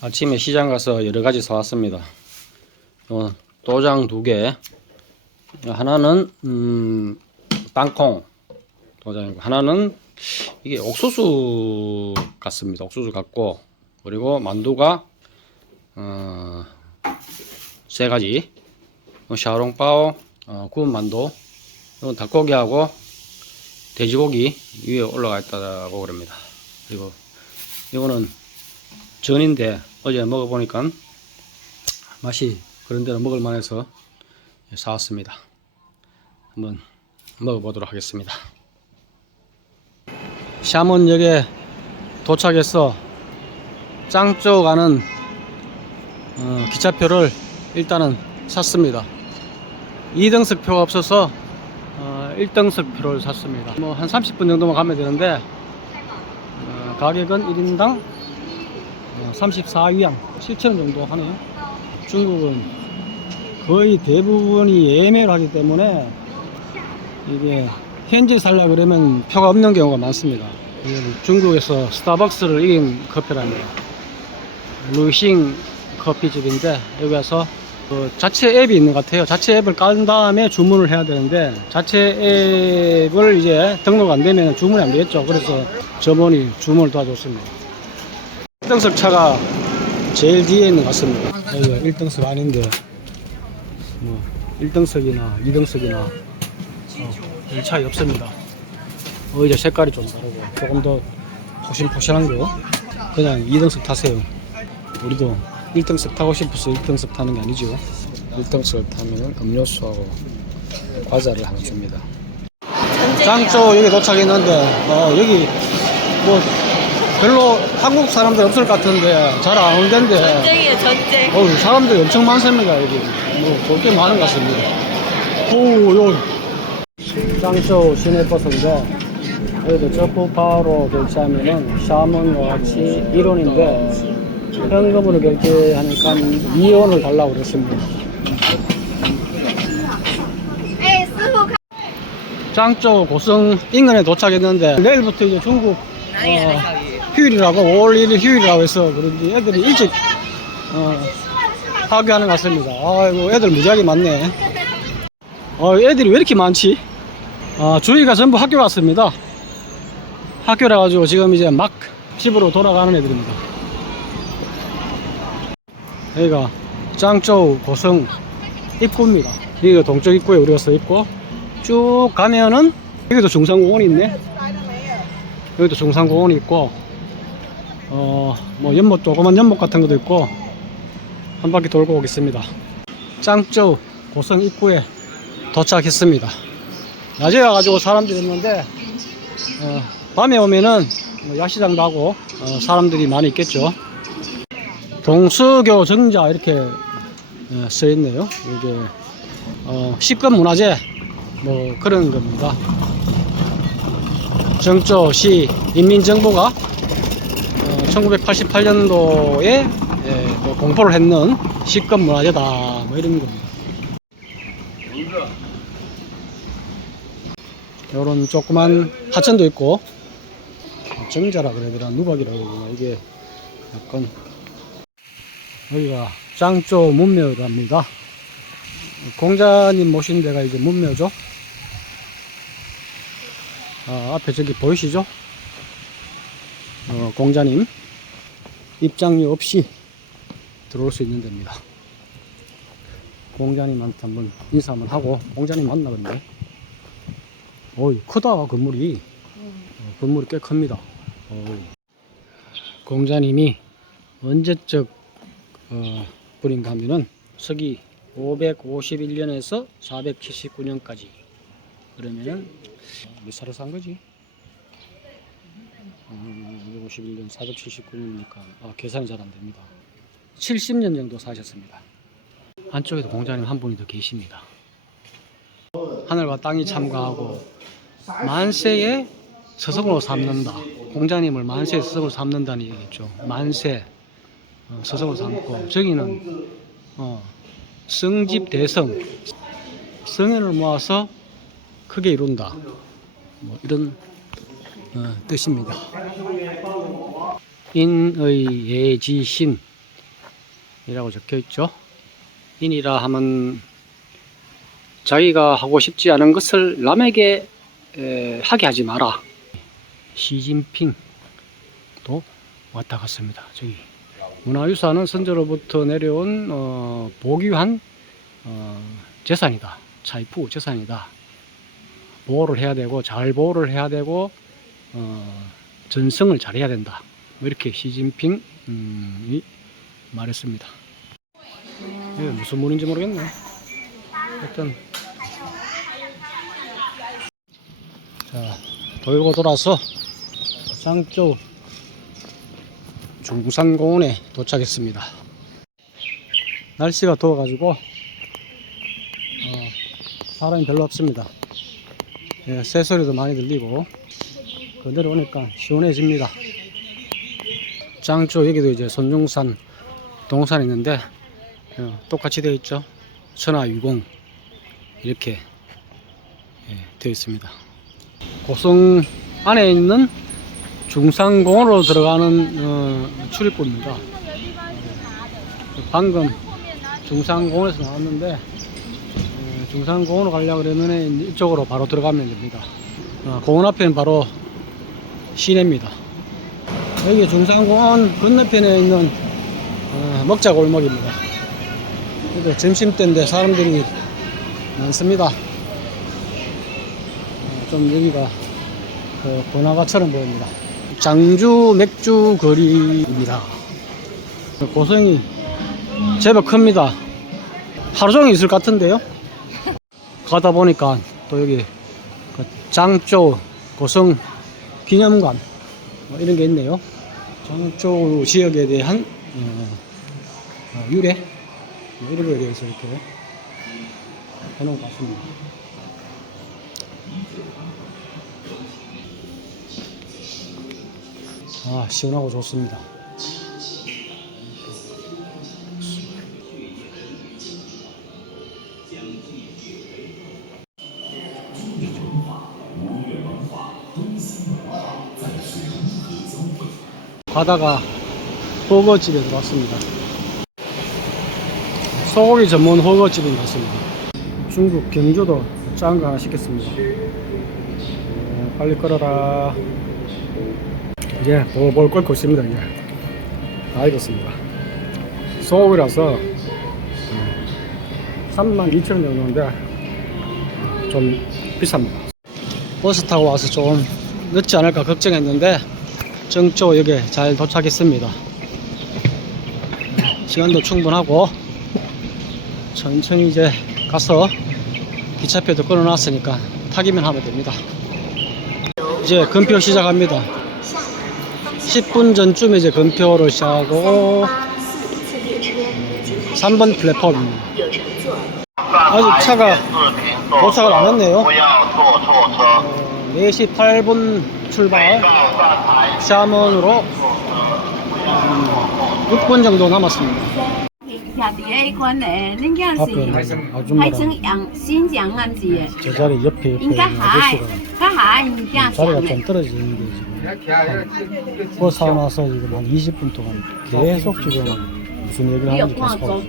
아침에 시장 가서 여러 가지 사왔습니다. 어, 도장 두 개. 하나는 음, 땅콩 도장이고 하나는 이게 옥수수 같습니다. 옥수수 같고 그리고 만두가 어, 세 가지. 어, 샤오롱바오 어, 구운 만두 이건 닭고기하고 돼지고기 위에 올라가 있다고 그럽니다. 그리고 이거는 전인데 어제 먹어보니까 맛이 그런 대로 먹을 만 해서 사왔습니다. 한번 먹어보도록 하겠습니다. 샤먼역에 도착해서 짱쪼 가는 어, 기차표를 일단은 샀습니다. 2등석 표가 없어서 어, 1등석 표를 샀습니다. 뭐 한 30분 정도만 가면 되는데 어, 가격은 1인당 34위안 7,000원 정도 하네요. 중국은 거의 대부분이 예매를 하기 때문에 이게 현지 살라 그러면 표가 없는 경우가 많습니다. 중국에서 스타벅스를 이긴 커피랍니다. 루싱 커피집인데 여기 와서 그 자체 앱이 있는 것 같아요. 자체 앱을 깔은 다음에 주문을 해야 되는데 자체 앱을 이제 등록 안 되면 주문이 안 되겠죠. 그래서 저번이 주문을 도와줬습니다. 1등석 차가 제일 뒤에 있는 것 같습니다. 여기가 1등석 아닌데 뭐 1등석이나 2등석이나 어, 별 차이 없습니다. 의자 색깔이 좀 다르고 조금 더 포신포신한 거 그냥 2등석 타세요. 우리도 1등석 타고 싶어서 1등석 타는 게 아니죠. 1등석 타면 음료수하고 과자를 하나 줍니다. 짱쪼 여기 도착했는데 어, 여기 뭐 별로 한국 사람들 없을 것 같은데 잘안올 텐데. 전쟁이에요 전쟁. 어 사람들이 엄청 많습니다 여기. 뭐볼 게 많은 것 같습니다. 오요 짱쇼 시내버스인데 여기도 저푸파로 결제하면은 샤먼과 같이 1원인데 현금으로 결제하니까 2원을 달라고 그랬습니다. 짱쪼 고성 인근에 도착했는데 내일부터 이제 중국 어, 휴일이라고 5월 1일 휴일이라고 해서 그런지 애들이 일찍 어, 파괴하는 것 같습니다. 아이고 애들 무지하게 많네. 어, 애들이 왜 이렇게 많지? 아, 주위가 전부 학교 갔습니다. 학교라 가지고 지금 이제 막 집으로 돌아가는 애들입니다. 여기가 짱쪼 고성 입구입니다. 여기가 동쪽 입구에 우리가 서 있고 쭉 가면은 여기도 중상공원이 있네. 여기도 중상공원이 있고 어 뭐 연못 조그만 연못 같은 것도 있고 한 바퀴 돌고 오겠습니다. 짱쪼 고성 입구에 도착했습니다. 낮에 와가지고 사람들이 있는데 어, 밤에 오면은 뭐 야시장도 하고 어, 사람들이 많이 있겠죠. 동수교 정자 이렇게 어, 써 있네요. 이게 어, 식권 문화재 뭐 그런 겁니다. 정조시 인민정부가 1988년도에 뭐 공포를 했는 시급 문화재다 뭐 이런 겁니다. 요런 조그만 하천도 있고 정자라 그래야 되나 누박이라고 되나 이게 약간 여기가 짱쪼 문묘랍니다. 공자님 모신 데가 이제 문묘죠. 아, 앞에 저기 보이시죠? 어, 공자님 입장료 없이 들어올 수 있는 데입니다. 공자님한테 한번 인사 한번 하고 공자님 만나 근데 어이 크다 건물이 어, 건물이 꽤 큽니다. 어이. 공자님이 언제적 어, 분인가 하면은 서기 551년에서 479년까지 그러면은 몇 살을 산 거지? 음, 551년 479년이니까 아, 계산이 잘 안 됩니다. 70년 정도 사셨습니다. 안쪽에도 공자님 한 분이 더 계십니다. 하늘과 땅이 참가하고 만세에 서성으로 삼는다. 공자님을 만세에 서성으로 삼는다는 얘기겠죠. 만세 어, 서성으로 삼고 저기는 어, 성집 대성 성현을 모아서 크게 이룬다. 뭐 이런 어, 뜻입니다. 인의 예지신 이라고 적혀 있죠. 인이라 하면 자기가 하고 싶지 않은 것을 남에게 에, 하게 하지 마라. 시진핑도 왔다 갔습니다. 저기 문화유산은 선조로부터 내려온 어, 보귀한 어, 재산이다. 차이프 재산이다. 보호를 해야 되고 잘 보호를 해야 되고 어, 전승을 잘해야 된다. 뭐 이렇게 시진핑이 말했습니다. 이게 무슨 문인지 모르겠네. 일단 자 돌고 돌아서 장쪽 중산공원에 도착했습니다. 날씨가 더워가지고 어, 사람이 별로 없습니다. 예, 새소리도 많이 들리고 그 내려오니까 시원해집니다. 장쪽 여기도 이제 손중산 동산 있는데 어, 똑같이 되어 있죠. 천하유공 이렇게 예, 되어 있습니다. 고성 안에 있는 중산공원으로 들어가는 어, 출입구입니다. 방금 중산공원에서 나왔는데 어, 중산공원으로 가려고 그러면 이쪽으로 바로 들어가면 됩니다. 어, 공원 앞에는 바로 시내입니다. 여기 중산공원 건너편에 있는 어, 먹자 골목입니다. 그래도 점심때인데 사람들이 많습니다. 어, 좀 여기가 그 번화가처럼 보입니다. 장주 맥주 거리입니다. 고성이 제법 큽니다. 하루 종일 있을 것 같은데요. 가다 보니까 또 여기 그 장조 고성 기념관 뭐 이런 게 있네요. 장조 지역에 대한 어, 어, 유래 뭐 이런 거에 대해서 이렇게 해놓은 것 같습니다. 아 시원하고 좋습니다. 가다가 허거집에 들어왔습니다. 소고기 전문 허거집인 것 같습니다. 중국 경주도 작은 거 하나 시켰습니다. 네, 빨리 끌어라. 이제 볼볼 끓고 있습니다. 이제 다 익었습니다. 소고기라서 32,000원 정도인데 좀 비쌉니다. 버스 타고 와서 좀 늦지 않을까 걱정했는데 정초역에 잘 도착했습니다. 시간도 충분하고 천천히 이제 가서 기차표도 끊어놨으니까 타기만 하면 됩니다. 이제 금표 시작합니다. 10분 전쯤에 이제 금표를 시작하고 3번 플랫폼입니다. 아직 차가 도착을 안 했네요. 어, 4시 8분 출발. 샤먼으로 음, 6분 정도 남았습니다. 제자리 옆에 옆에 아저씨가 자리가 좀 떨어지는데 지금 버스 나서 지금 한 20분 동안 계속 지금 무슨 얘기를 하는지 계속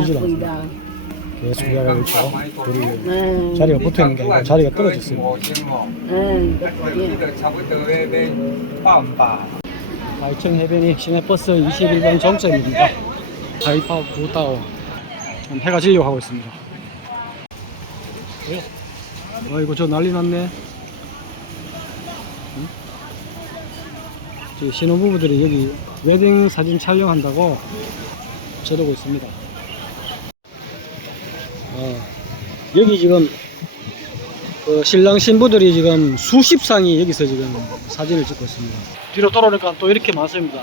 쉬질 않습니다. 예수 기하고 있고 우리 음. 자리가 붙어 있는 게 아니고 자리가 떨어졌습니다 음. 네. 예. 아, 마이천 해변이 시내버스 21번 정점입니다. 다이파 부타오 해가 지려고 하고 있습니다. 네. 아이고 저 난리 났네. 응? 신혼부부들이 여기 웨딩 사진 촬영한다고 저러고 있습니다. 어, 여기 지금 그 신랑 신부들이 지금 수십 상이 여기서 지금 사진을 찍고 있습니다. 뒤로 돌아오니까 또 이렇게 많습니다.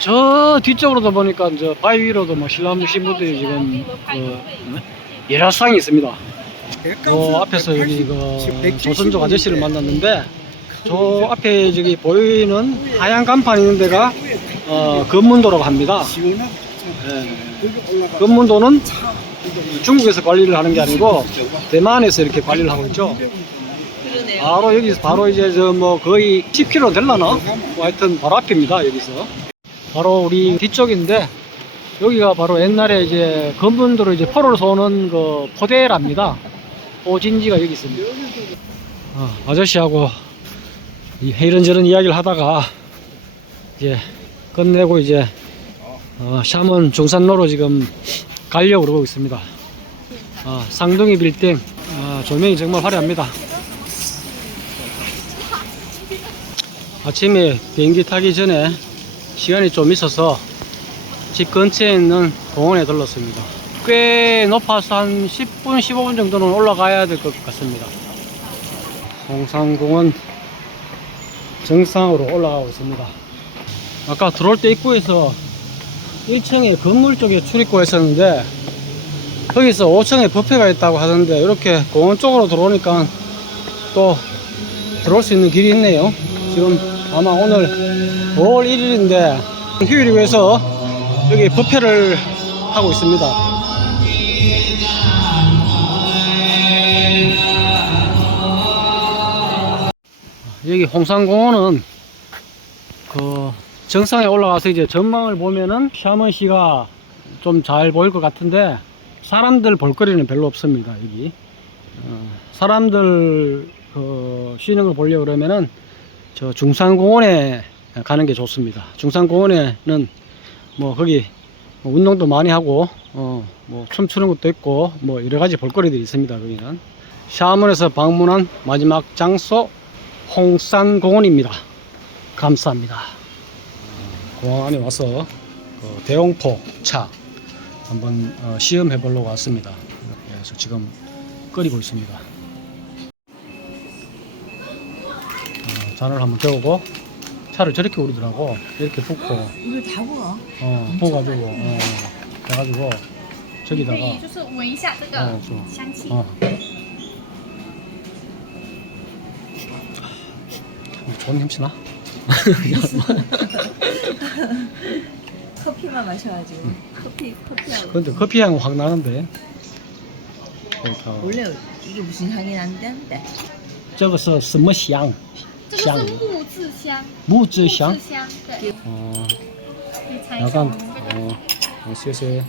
저 뒤쪽으로도 보니까 저 바위 위로도 뭐 신랑 신부들이 지금 그 열화상이 있습니다. 저 앞에서 여기 그 조선족 아저씨를 만났는데 저 앞에 저기 보이는 하얀 간판 있는 데가 어, 검문도라고 합니다. 예. 검문도는 중국에서 관리를 하는 게 아니고 대만에서 이렇게 관리를 하고 있죠. 바로 여기서 바로 이제 저 뭐 거의 10km 될라나? 뭐 하여튼 바로 앞입니다 여기서. 바로 우리 뒤쪽인데 여기가 바로 옛날에 이제 건분들을 이제 포로를 쏘는 그 포대랍니다. 오진지가 여기 있습니다. 어, 아저씨하고 이- 이런저런 이야기를 하다가 이제 끝내고 이제 어, 샤먼 중산로로 지금 가려고 그러고 있습니다. 아, 쌍둥이 빌딩 아, 조명이 정말 화려합니다. 아침에 비행기 타기 전에 시간이 좀 있어서 집 근처에 있는 공원에 들렀습니다. 꽤 높아서 한 10분, 15분 정도는 올라가야 될 것 같습니다. 홍산공원 정상으로 올라가고 있습니다. 아까 들어올 때 입구에서 1층에 건물 쪽에 출입구였었는데 거기서 5층에 뷔페가 있다고 하던데 이렇게 공원 쪽으로 들어오니까 또 들어올 수 있는 길이 있네요. 지금 아마 오늘 5월 1일인데 휴일이고 해서 여기 뷔페를 하고 있습니다. 여기 홍산공원은 그 정상에 올라가서 이제 전망을 보면은 샤먼시가 좀 잘 보일 것 같은데 사람들 볼거리는 별로 없습니다 여기. 어, 사람들 그 쉬는 걸 보려고 그러면은 저 중산공원에 가는 게 좋습니다. 중산공원에는 뭐 거기 뭐 운동도 많이 하고 어 뭐 춤추는 것도 있고 뭐 여러 가지 볼거리들이 있습니다 거기는. 샤먼에서 방문한 마지막 장소 홍산공원입니다. 감사합니다 공항 안에 와서 어, 그 대형포 차 한번 어, 시험해 보려고 왔습니다. 이렇게 해서 지금 끓이고 있습니다. 어, 잔을 한번 데우고 차를 저렇게 오르더라고 이렇게 붓고 이걸 다 구워? 어 부어가지고 어, 해가지고 저기다가 어, 좀, 어. 아, 좋은 냄새나? 커피만 마셔가지고. 커피 커피하고. 근데 커피 향 확 나는데 그러니까 원래 이게 무슨 향이 난다는데? 这个是什么香？这个是木质香，木质香木质香，对， 어, 可以尝一下我 약간 们这个。 어, 어, 谢谢。